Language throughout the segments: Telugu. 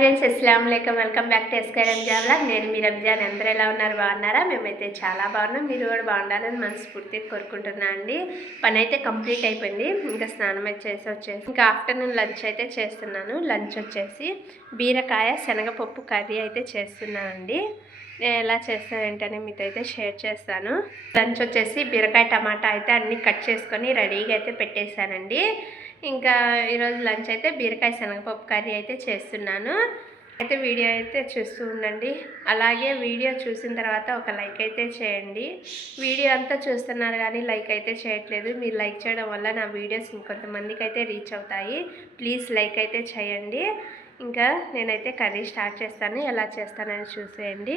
ఫ్రెండ్స్ అస్సలం welcome welcome back to SKM జాబ్లా నేను మీ రంజాన్ అందరూ ఎలా ఉన్నారు? బాగున్నారా? మేమైతే చాలా బాగున్నాం. మీరు కూడా బాగుండాలని మనస్ఫూర్తిగా కోరుకుంటున్నా అండి. పని అయితే కంప్లీట్ అయిపోయింది. ఇంకా స్నానం అయితే చేసి వచ్చేసి ఇంకా ఆఫ్టర్నూన్ లంచ్ అయితే చేస్తున్నాను. లంచ్ వచ్చేసి బీరకాయ శనగపప్పు కర్రీ అయితే చేస్తున్నానండి నేను ఎలా చేస్తాను ఏంటనే మీతో అయితే షేర్ చేస్తాను. లంచ్ వచ్చేసి బీరకాయ టమాటా అయితే అన్నీ కట్ చేసుకొని రెడీగా అయితే పెట్టేశానండి. ఇంకా ఈరోజు లంచ్ అయితే బీరకాయ శనగపప్పు కర్రీ అయితే చేస్తున్నాను. అయితే వీడియో అయితే చూస్తూ ఉండండి. అలాగే వీడియో చూసిన తర్వాత ఒక లైక్ అయితే చేయండి. వీడియో అంతా చూస్తున్నారు కానీ లైక్ అయితే చేయట్లేదు. మీరు లైక్ చేయడం వల్ల నా వీడియోస్ ఇంకొంతమందికి అయితే రీచ్ అవుతాయి. ప్లీజ్ లైక్ అయితే చేయండి. ఇంకా నేనైతే కర్రీ స్టార్ట్ చేస్తాను. ఎలా చేస్తానని చూసేయండి.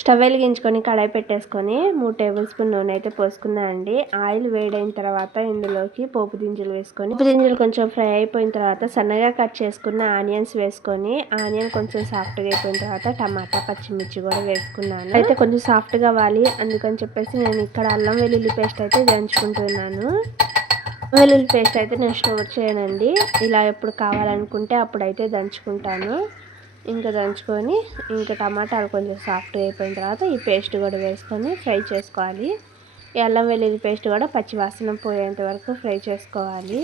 స్టవ్ వెలిగించుకొని కడాయి పెట్టేసుకొని మూడు టేబుల్ స్పూన్ నూనె అయితే పోసుకున్నా అండి. ఆయిల్ వేడైన తర్వాత ఇందులోకి పోపు దింజలు వేసుకొని పోపు దింజలు కొంచెం ఫ్రై అయిపోయిన తర్వాత సన్నగా కట్ చేసుకున్న ఆనియన్స్ వేసుకొని ఆనియన్ కొంచెం సాఫ్ట్గా అయిపోయిన తర్వాత టమాటా పచ్చిమిర్చి కూడా వేసుకున్నాను. అయితే కొంచెం సాఫ్ట్గా అవ్వాలి అందుకని చెప్పేసి నేను ఇక్కడ అల్లం వెల్లుల్లి పేస్ట్ అయితే దంచుకుంటున్నాను. వెల్లుల్లి పేస్ట్ అయితే నేను స్టోర్ చేయనండి ఇలా ఎప్పుడు కావాలనుకుంటే అప్పుడైతే దంచుకుంటాను. ఇంకా దంచుకొని ఇంకా టమాటాలు కొంచెం సాఫ్ట్గా అయిపోయిన తర్వాత ఈ పేస్ట్ కూడా వేసుకొని ఫ్రై చేసుకోవాలి. ఈ అల్లం వెల్లుల్లి పేస్ట్ కూడా పచ్చివాసన పోయేంత వరకు ఫ్రై చేసుకోవాలి.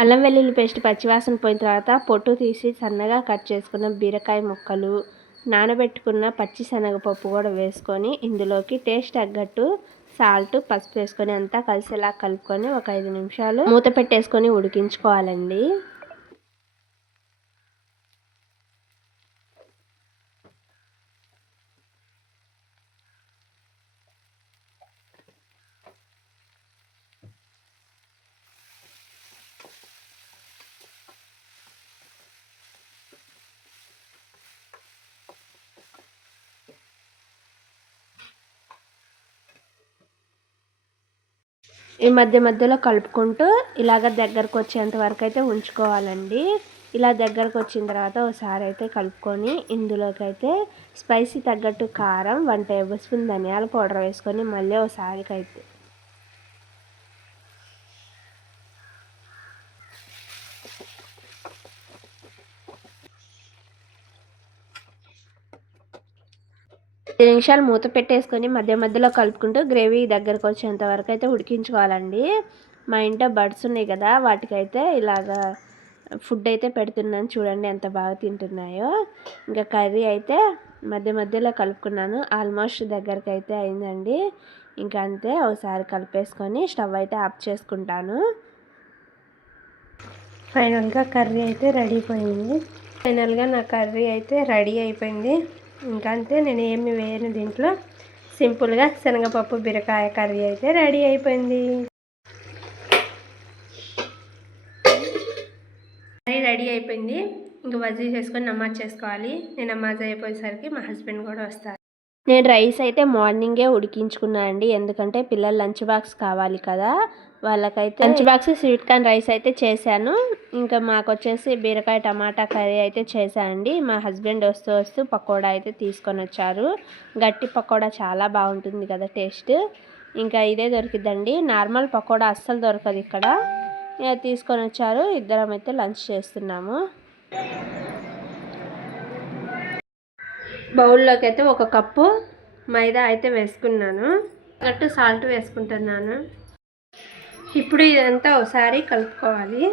అల్లం వెల్లుల్లి పేస్ట్ పచ్చివాసన పోయిన తర్వాత పొట్టు తీసి సన్నగా కట్ చేసుకున్న బీరకాయ ముక్కలు నానబెట్టుకున్న పచ్చి శనగపప్పు కూడా వేసుకొని ఇందులోకి టేస్ట్ తగ్గట్టు సాల్ట్ పసుపు వేసుకొని అంతా కలిసేలా కలుపుకొని ఒక ఐదు నిమిషాలు మూత పెట్టేసుకొని ఉడికించుకోవాలండి. ఈ మధ్య మధ్యలో కలుపుకుంటూ ఇలాగ దగ్గరకు వచ్చేంత వరకు అయితే ఉంచుకోవాలండి. ఇలా దగ్గరకు వచ్చిన తర్వాత ఒకసారి అయితే కలుపుకొని ఇందులోకి అయితే స్పైసీ తగ్గట్టు కారం వన్ టేబుల్ స్పూన్ ధనియాల పౌడర్ వేసుకొని మళ్ళీ ఒకసారికి అయితే ఐదు నిమిషాలు మూత పెట్టేసుకొని మధ్య మధ్యలో కలుపుకుంటూ గ్రేవీ దగ్గరకు వచ్చేంత వరకు అయితే ఉడికించుకోవాలండి. మా ఇంట్లో బర్డ్స్ ఉన్నాయి కదా వాటికైతే ఇలాగా ఫుడ్ అయితే పెడుతున్నాను. చూడండి ఎంత బాగా తింటున్నాయో. ఇంకా కర్రీ అయితే మధ్య మధ్యలో కలుపుకున్నాను. ఆల్మోస్ట్ దగ్గరకు అయితే అయిందండి. ఇంకా అంతే ఒకసారి కలిపేసుకొని స్టవ్ అయితే ఆఫ్ చేసుకుంటాను. ఫైనల్గా కర్రీ అయితే రెడీ అయిపోయింది. ఫైనల్గా నా కర్రీ అయితే రెడీ అయిపోయింది. ఇంకంతే అంతే నేను ఏమి వేయను దీంట్లో. సింపుల్గా శనగపప్పు బీరకాయ కర్రీ అయితే రెడీ అయిపోయింది. కర్రీ రెడీ అయిపోయింది. ఇంక వజీ చేసుకొని నమాజ్ చేసుకోవాలి. నేను నమాజ్ అయిపోయేసరికి మా హస్బెండ్ కూడా వస్తారు. నేను రైస్ అయితే మార్నింగే ఉడికించుకున్నాను అండి. ఎందుకంటే పిల్లలు లంచ్ బాక్స్ కావాలి కదా. వాళ్ళకైతే lunch box sweet corn rice అయితే చేశాను. ఇంకా మాకు వచ్చేసి బీరకాయ టమాటా కర్రీ అయితే చేశానండి మా హస్బెండ్ వస్తూ వస్తూ పకోడా అయితే తీసుకొని వచ్చారు. గట్టి పకోడా చాలా బాగుంటుంది కదా టేస్ట్. ఇంకా ఇదే దొరికిద్దండి. నార్మల్ పకోడా అస్సలు దొరకదు ఇక్కడ. తీసుకొని వచ్చారు. ఇద్దరం అయితే లంచ్ చేస్తున్నాము. బౌల్లోకి అయితే ఒక కప్పు మైదా అయితే వేసుకున్నాను. తగ్గట్టు సాల్ట్ వేసుకుంటున్నాను. ఇప్పుడు ఇదంతా ఒకసారి కలుపుకోవాలి.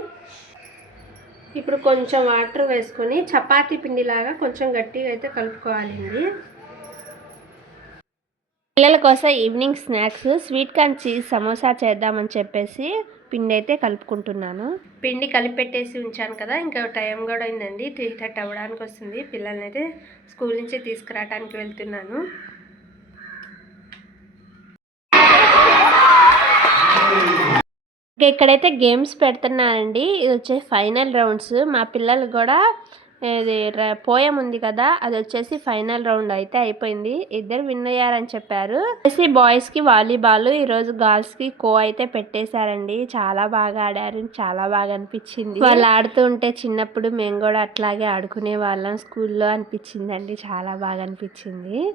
ఇప్పుడు కొంచెం వాటర్ వేసుకొని చపాతీ పిండిలాగా కొంచెం గట్టిగా అయితే కలుపుకోవాలండి. పిల్లల కోసం evening snacks sweet corn cheese samosa చేద్దామని చెప్పేసి పిండి అయితే కలుపుకుంటున్నాను. పిండి కలిపెట్టేసి ఉంచాను కదా ఇంకా టైం కూడా అయిందండి. త్రీ థర్టీ అవ్వడానికి వస్తుంది. పిల్లల్ని అయితే స్కూల్ నుంచి తీసుకురావడానికి వెళ్తున్నాను. ఇంకా ఇక్కడైతే గేమ్స్ పెడుతున్నారండి. ఇది వచ్చేసి ఫైనల్ రౌండ్స్. మా పిల్లలు కూడా ఇది పోయం ఉంది కదా అది వచ్చేసి ఫైనల్ రౌండ్ అయితే అయిపోయింది. ఇద్దరు విన్ అయ్యారని చెప్పారు. వచ్చేసి బాయ్స్కి వాలీబాల్ ఈ రోజు గర్ల్స్కి కో అయితే పెట్టేశారండి. చాలా బాగా ఆడారు. చాలా బాగా అనిపించింది. వాళ్ళు ఆడుతూ ఉంటే చిన్నప్పుడు మేము కూడా అట్లాగే ఆడుకునే వాళ్ళం. స్కూల్లో అనిపించిందండి. చాలా బాగా అనిపించింది.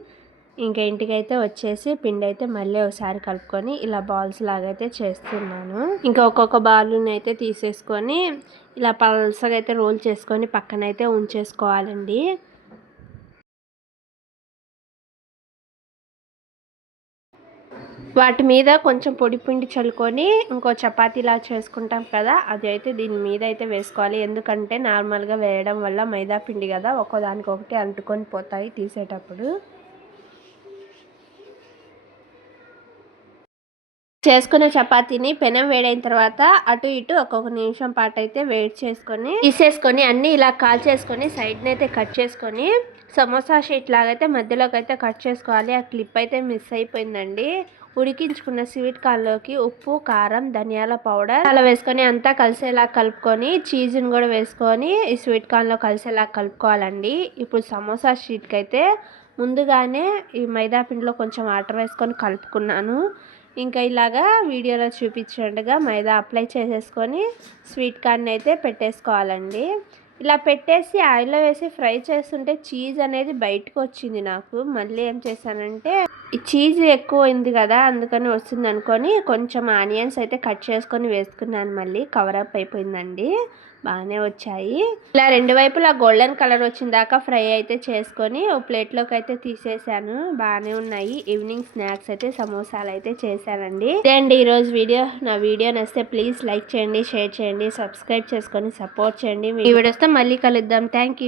ఇంకా ఇంటికైతే వచ్చేసి పిండి అయితే మళ్ళీ ఒకసారి కలుపుకొని ఇలా బాల్స్ లాగా అయితే చేస్తున్నాను. ఇంకా ఒక్కొక్క బాల్ని అయితే తీసేసుకొని ఇలా పల్సగా అయితే రోల్ చేసుకొని పక్కన అయితే ఉంచేసుకోవాలండి. వాటి మీద కొంచెం పొడి పిండి చల్లుకొని ఇంకో చపాతీలా చేసుకుంటాం కదా అది అయితే దీని మీద అయితే వేసుకోవాలి. ఎందుకంటే నార్మల్గా వేయడం వల్ల మైదా పిండి కదా ఒక్కోదానికొకటి అంటుకొని పోతాయి తీసేటప్పుడు. చేసుకున్న చపాతీని పెనం వేడైన తర్వాత అటు ఇటు ఒక్కొక్క నిమిషం పాటు అయితే వేడి చేసుకొని తీసేసుకొని అన్ని ఇలా కాల్ చేసుకొని సైడ్ని అయితే కట్ చేసుకొని సమోసా షీట్ లాగైతే మధ్యలోకి అయితే కట్ చేసుకోవాలి. ఆ క్లిప్ అయితే మిస్ అయిపోయిందండి. ఉడికించుకున్న స్వీట్ కార్న్లోకి ఉప్పు కారం ధనియాల పౌడర్ అలా వేసుకొని అంతా కలిసేలా కలుపుకొని చీజ్ని కూడా వేసుకొని ఈ స్వీట్ కార్న్లో కలిసేలా కలుపుకోవాలండి. ఇప్పుడు సమోసా షీట్కి అయితే ముందుగానే ఈ మైదా పిండిలో కొంచెం వాటర్ వేసుకొని కలుపుకున్నాను. ఇంకా ఇలాగా వీడియోలో చూపించినట్టుగా మైదా అప్లై చేసేసుకొని స్వీట్ కార్న్ అయితే పెట్టేసుకోవాలండి. ఇలా పెట్టేసి ఆయిల్లో వేసి ఫ్రై చేస్తుంటే చీజ్ అనేది బయటకు వచ్చింది నాకు. మళ్ళీ ఏం చేశానంటే చీజ్ ఎక్కువైంది కదా అందుకని వస్తుంది అనుకొని కొంచెం ఆనియన్స్ అయితే కట్ చేసుకొని వేసుకున్నాను మళ్ళీ. కవర్ అప్ అయిపోయిందండి. బాగానే వచ్చాయి. ఇలా రెండు వైపులా గోల్డెన్ కలర్ వచ్చిన దాకా ఫ్రై అయితే చేసుకొని ఓ ప్లేట్లోకి అయితే తీసేసాను. బాగానే ఉన్నాయి. ఈవినింగ్ స్నాక్స్ అయితే సమోసాలు అయితే చేశానండి. అండి ఈరోజు వీడియో. నా వీడియో నచ్చితే ప్లీజ్ లైక్ చేయండి షేర్ చేయండి సబ్స్క్రైబ్ చేసుకొని సపోర్ట్ చేయండి. ఈ వీడియోస్తో మళ్ళీ కలుద్దాం. థ్యాంక్